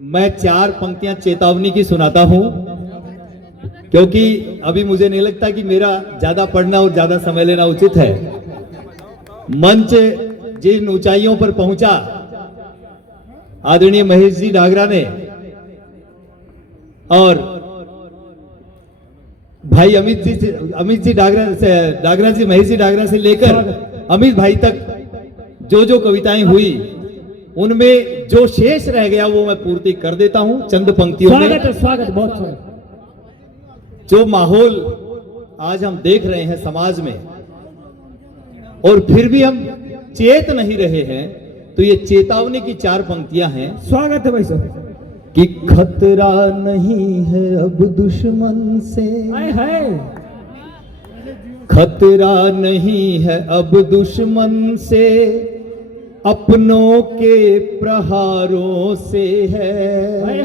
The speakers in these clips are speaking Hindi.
मैं 4 पंक्तियां चेतावनी की सुनाता हूं, क्योंकि अभी मुझे नहीं लगता कि मेरा ज्यादा पढ़ना और ज्यादा समय लेना उचित है। मंच जिन ऊंचाइयों पर पहुंचा आदरणीय महेश जी डागरा ने, और भाई अमित जी डागरा जी, महेश जी डागरा से लेकर अमित भाई तक जो कविताएं हुई, उनमें जो शेष रह गया वो मैं पूर्ति कर देता हूं चंद पंक्तियों में। स्वागत, बहुत स्वागत। जो माहौल आज हम देख रहे हैं समाज में, और फिर भी हम चेत नहीं रहे हैं, तो ये चेतावनी की 4 पंक्तियां हैं। स्वागत है भाई साहब। कि खतरा नहीं है अब दुश्मन से, खतरा नहीं है अब दुश्मन से, अपनों के प्रहारों से है।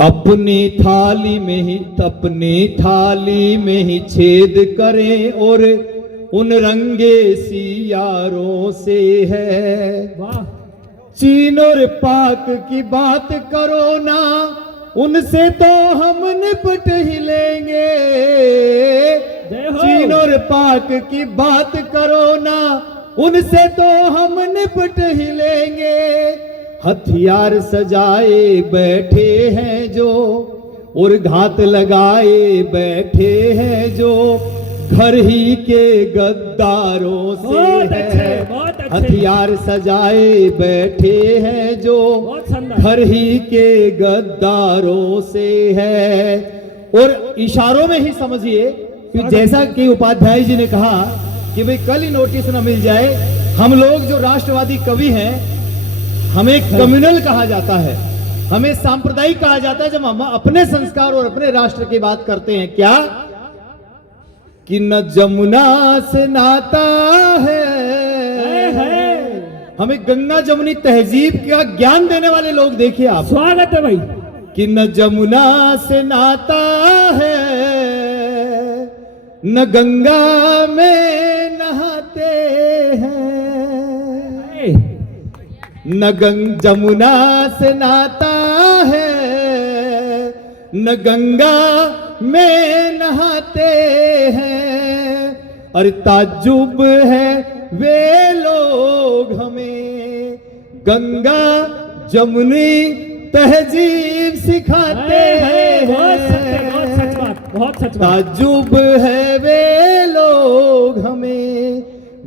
अपनी थाली में ही छेद करें और उन रंगे सी यारों से है। चीन और पाक की बात करो ना, उनसे तो हम निपट ही लेंगे। चीन और पाक की बात करो ना, उनसे तो हम निपट ही लेंगे। हथियार सजाए बैठे हैं जो, और घात लगाए बैठे हैं जो, घर ही के गद्दारों से है। हथियार सजाए बैठे हैं जो, घर ही के गद्दारों से है। और इशारों में ही समझिए कि जैसा कि उपाध्याय जी ने कहा कि भाई कल ही नोटिस न मिल जाए, हम लोग जो राष्ट्रवादी कवि हैं, हमें कम्युनल कहा जाता है, हमें सांप्रदायिक कहा जाता है जब हम अपने संस्कार और अपने राष्ट्र की बात करते हैं। क्या कि न जमुना से नाता है, हमें गंगा जमुनी तहजीब का ज्ञान देने वाले लोग देखिए आप। स्वागत है भाई। कि न जमुना से नाता है, न गंगा में नहाते हैं। न जमुना से नाता है, न गंगा में नहाते हैं। और ताज्जुब है वे लोग हमें गंगा जमुनी तहजीब सिखाते हैं। बहुत सच बात। ताज्जुब है वे लोग हमें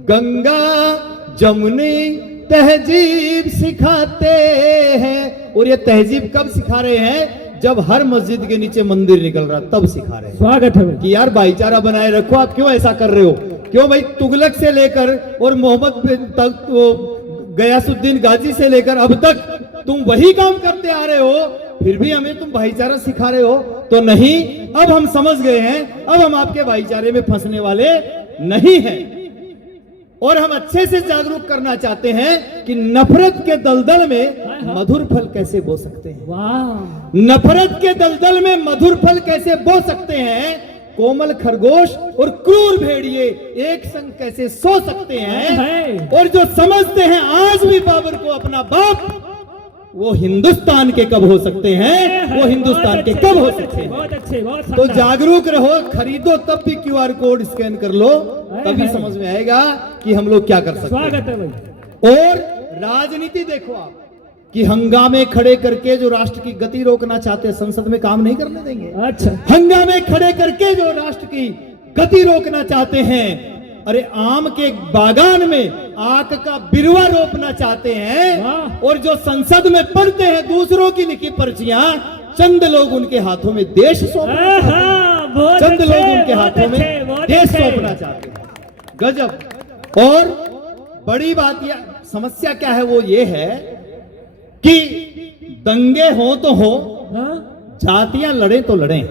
गंगा जमुनी तहजीब सिखाते हैं। और ये तहजीब कब सिखा रहे हैं? जब हर मस्जिद के नीचे मंदिर निकल रहा, तब सिखा रहे हैं। स्वागत है कि यार भाईचारा बनाए रखो। आप क्यों ऐसा कर रहे हो? क्यों भाई? तुगलक से लेकर और मोहम्मद बिन तक, गयासुद्दीन गाजी से लेकर अब तक तुम वही काम करते आ रहे हो, फिर भी हमें तुम भाईचारा सिखा रहे हो? तो नहीं, अब हम समझ गए हैं, अब हम आपके भाईचारे में फंसने वाले नहीं हैं। और हम अच्छे से जागरूक करना चाहते हैं कि नफरत के दलदल में मधुर फल कैसे बो सकते हैं। वाह। नफरत के दलदल में मधुर फल कैसे बो सकते हैं। कोमल खरगोश और क्रूर भेड़िए एक संग कैसे सो सकते हैं। और जो समझते हैं आज भी बाबर को अपना बाप, वो हिंदुस्तान के कब हो सकते हैं, वो हिंदुस्तान के कब हो सकते हैं। बहुत अच्छे, बहुत तो जागरूक रहो, खरीदो तब भी QR कोड स्कैन कर लो, तभी समझ में आएगा कि हम लोग क्या कर सकते हैं। स्वागत है भाई। और राजनीति देखो आप, कि हंगामे खड़े करके जो राष्ट्र की गति रोकना चाहते हैं, संसद में काम नहीं करने देंगे। अच्छा। हंगामे खड़े करके जो राष्ट्र की गति रोकना चाहते हैं, अरे आम के बागान में आक का बिरवा रोपना चाहते हैं। और जो संसद में पढ़ते हैं दूसरों की लिखी पर्चियां, चंद लोग उनके हाथों में देश सौंपना चाहते हैं। चंद लोग उनके हाथों में देश सौंपना चाहते हैं। गजब। और बड़ी बात यह, समस्या क्या है वो ये है कि दंगे हो तो हो, जातियां लड़े तो लड़े।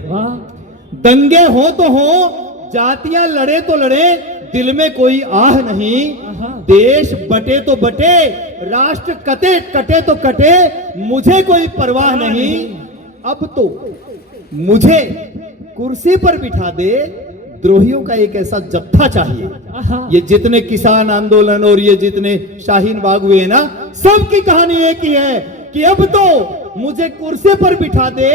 दंगे हो तो हो, जातियां लड़े तो लड़े, दिल में कोई आह नहीं। देश बटे तो बटे, राष्ट्र कटे तो कटे, मुझे कोई परवाह नहीं। अब तो मुझे कुर्सी पर बिठा दे, द्रोहियों का एक ऐसा जत्था चाहिए। हाँ। ये जितने किसान आंदोलन और ये जितने शाहीन बाग हुए हैं ना, सबकी कहानी एक ही है कि अब तो मुझे कुर्सी पर बिठा दे।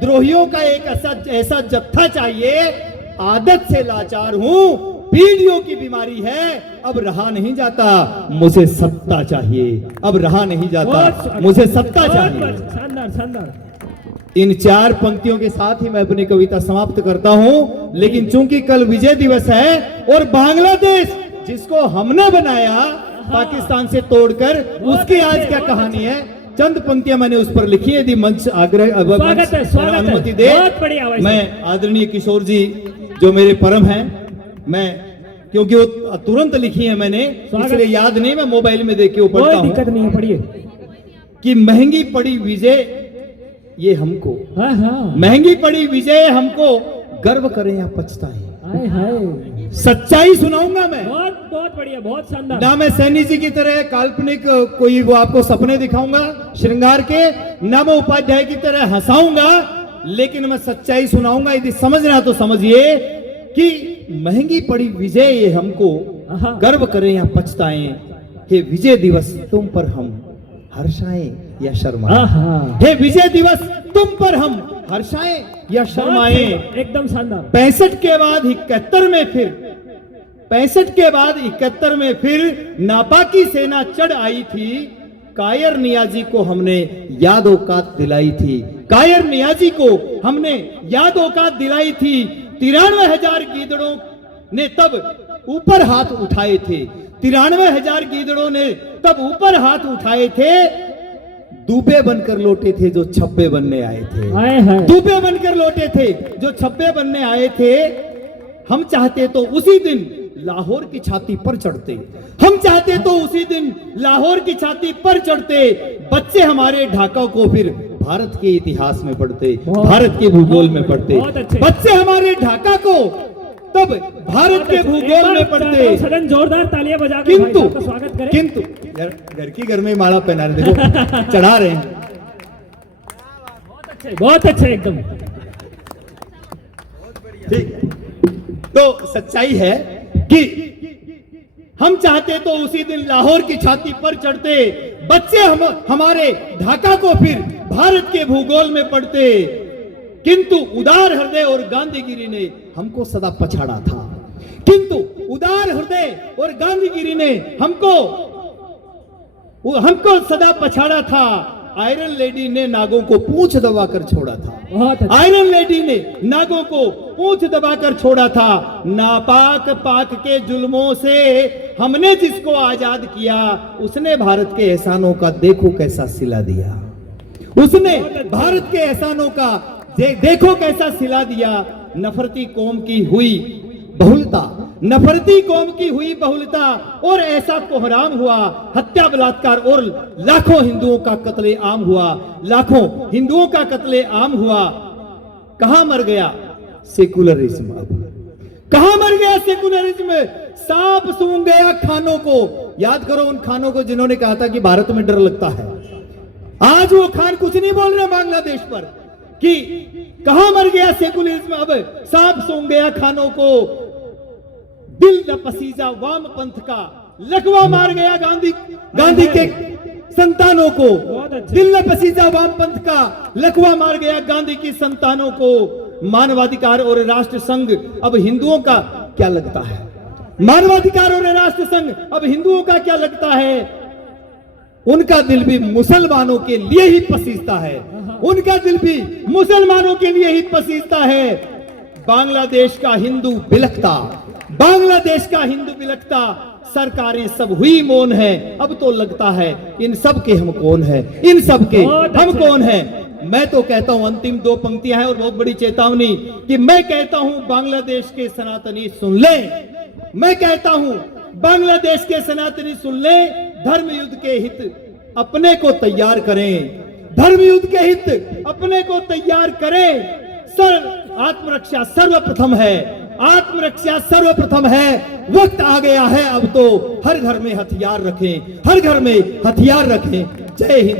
द्रोहियों का एक ऐसा जत्था चाहिए। आदत से लाचार हूं, पीढ़ियों की बीमारी है, अब रहा नहीं जाता, मुझे सत्ता चाहिए। अब रहा नहीं जाता, मुझे सत्ता चाहिए। शानदार शानदार। इन 4 पंक्तियों के साथ ही मैं अपनी कविता समाप्त करता हूं। लेकिन चूंकि कल विजय दिवस है और बांग्लादेश जिसको हमने बनाया पाकिस्तान से तोड़कर, उसकी आज क्या कहानी है, चंद पंक्तियां मैंने उस पर लिखी है। यदि मंच आग्रह अनुमति दे, मैं आदरणीय किशोर जी जो मेरे परम हैं, मैं क्योंकि वो तुरंत लिखी है मैंने, इसलिए याद नहीं, मैं मोबाइल में देख के वो पढ़ता हूं। दिक्कत नहीं है, पढ़िए। कि महंगी पड़ी विजय ये हमको, हाँ हाँ। महंगी पड़ी विजय हमको, गर्व करें या पछताएं। हाय हाय। सच्चाई सुनाऊंगा मैं। बहुत बहुत बढ़िया, बहुत शानदार। ना मैं सैनी जी की तरह काल्पनिक कोई वो आपको सपने दिखाऊंगा श्रृंगार के, ना मैं उपाध्याय की तरह हंसाऊंगा, लेकिन मैं सच्चाई सुनाऊंगा। यदि समझना तो समझिए कि महंगी पड़ी विजय ये हमको, गर्व करें या पछताएं। हे विजय दिवस तुम पर हम हर्षाएं या शर्माएं। हे विजय दिवस तुम पर हम हर्षाएं या शर्माएं। एकदम शानदार। 65 के बाद 71 में फिर 65 के बाद 71 में फिर नापाकी सेना चढ़ आई थी। कायर नियाजी को हमने याद औकात दिलाई थी। कायर नियाजी को हमने याद औकात दिलाई थी। 93,000 गीदड़ों ने तब ऊपर हाथ उठाए थे। 93,000 गीदड़ों ने तब ऊपर हाथ उठाए थे। दूबे बनकर लौटे थे जो छब्बे बनने आए थे। दूबे बनकर लौटे थे जो छब्बे बनने आए थे। हम चाहते तो उसी दिन लाहौर की छाती पर चढ़ते। हम चाहते तो उसी दिन लाहौर की छाती पर चढ़ते। बच्चे हमारे ढाका को फिर भारत के इतिहास में पढ़ते, भारत के भूगोल में पढ़ते। बच्चे हमारे ढाका को तब भारत के भूगोल में पढ़ते। सदन जोरदार तालियां बजा कर किंतु भाई साहब का स्वागत करें। किंतु घर की घर में माला पहना रहे, देखो चढ़ा रहे हैं। बहुत अच्छे एकदम ठीक। तो सच्चाई है कि हम चाहते तो उसी दिन लाहौर की छाती पर चढ़ते। बच्चे हमारे ढाका को फिर भारत के भूगोल में पढ़ते। किंतु उदार हृदय और गांधीगिरी ने हमको सदा पछाड़ा था। किंतु उदार हृदय और गांधीगिरी ने हमको सदा पछाड़ा था। आयरन लेडी ने नागों को पूंछ दबाकर छोड़ा था। आयरन लेडी ने नागों को पूंछ दबाकर छोड़ा था। नापाक पाक के जुल्मों से हमने जिसको आजाद किया, उसने भारत के एहसानों का देखो कैसा सिला दिया। उसने भारत के एहसानों का देखो कैसा सिला दिया। नफरती कौम की हुई बहुलता, नफरती कौम की हुई बहुलता और ऐसा कोहराम हुआ। हत्या बलात्कार और लाखों हिंदुओं का कत्ले आम हुआ। लाखों हिंदुओं का कत्ले आम हुआ। कहां मर गया सेकुलरिज्म? अब कहां मर गया सेकुलरिज्म? सांप सूंघ गया खानों को। याद करो उन खानों को जिन्होंने कहा था कि भारत में डर लगता है। आज वो खान कुछ नहीं बोल रहे बांग्लादेश पर कि कहां मर गया सेकुलरिज्म। अब सांप सूंघ गया खानों को। दिल न पसीजा वाम पंथ का लकवा मार गया गांधी के संतानों को। दिल न पसीजा वाम पंथ का लकवा मार गया गांधी की संतानों को। मानवाधिकार और राष्ट्र संघ अब हिंदुओं का क्या लगता है? मानवाधिकार और राष्ट्र संघ अब हिंदुओं का क्या लगता है? उनका दिल भी मुसलमानों के लिए ही पसीजता है। उनका दिल भी मुसलमानों के लिए ही पसीजता है। बांग्लादेश का हिंदू बिलखता, बांग्लादेश का हिंदू बिलखता। सरकारें सब हुई मौन है। अब तो लगता है इन सब के हम कौन है, इन सब के हम कौन है। मैं तो कहता हूं, अंतिम 2 पंक्तियां हैं और बहुत बड़ी चेतावनी कि मैं कहता हूं बांग्लादेश के सनातनी सुन लें। मैं कहता हूं बांग्लादेश के सनातनी सुन लें। धर्म युद्ध के हित अपने को तैयार करें। धर्म युद्ध के हित अपने को तैयार करें। आत्मरक्षा सर्वप्रथम है। आत्मरक्षा सर्वप्रथम है। वक्त आ गया है अब तो हर घर में हथियार रखें, हर घर में हथियार रखें। जय हिंद।